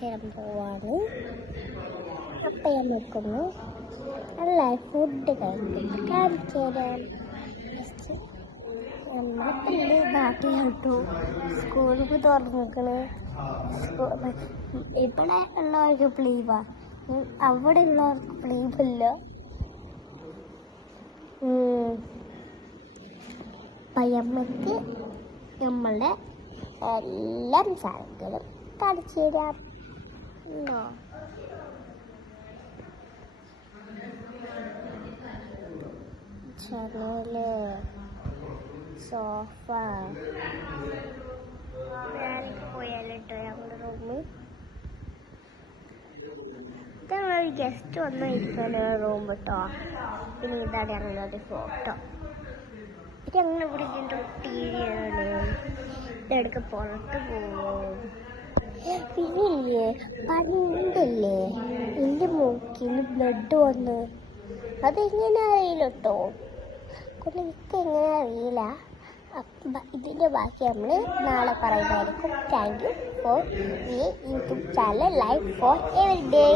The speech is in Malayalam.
കാണിച്ചു തരാൻ പോവാണ്. അപ്പം ഞാൻ നോക്കുന്നു നല്ല ഫുഡ് കഴിക്കുന്നു. കാണിച്ചു തരാം. നമ്മളിപ്പോൾ നാട്ടിലോട്ടു സ്കൂൾക്ക് തുറന്നിരിക്കണ്. ഇവിടെ ഉള്ളവർക്ക് പ്ലീവാ, അവിടെ ഉള്ളവർക്ക് പ്ലീവില്ല. പയ്യമ്മക്ക് നമ്മളുടെ എല്ലാ സാധനങ്ങളും കാണിച്ചു തരാം. ജനല്, സോഫ, പോയാലിട്ടോ ഞങ്ങളുടെ റൂമിൽ ഞങ്ങളൊരു ഗസ്റ്റ് വന്ന് ഇരിക്കുന്ന റൂം കേട്ടോ. പിന്നെ ഇതാണ് ഞങ്ങളുടെ ഫോട്ടോ. ഞങ്ങൾ ഇവിടെ ഇതിൻ്റെ TV ആണ്. ഇതെടുക്ക് പുറത്ത് പോവും. പിന്നില്ലേ പണ്ടല്ലേ എൻ്റെ മൂക്കിൽ ബ്ലഡ് വന്ന്, അതെങ്ങനെ അറിയില്ല കേട്ടോ. എനിക്ക് എങ്ങനെ അറിയില്ല. ഇതിൻ്റെ ബാക്കി നമ്മൾ നാളെ പറയുന്നതായിരിക്കും. താങ്ക് യു ഫോർ ഈ YouTube channel life for every day.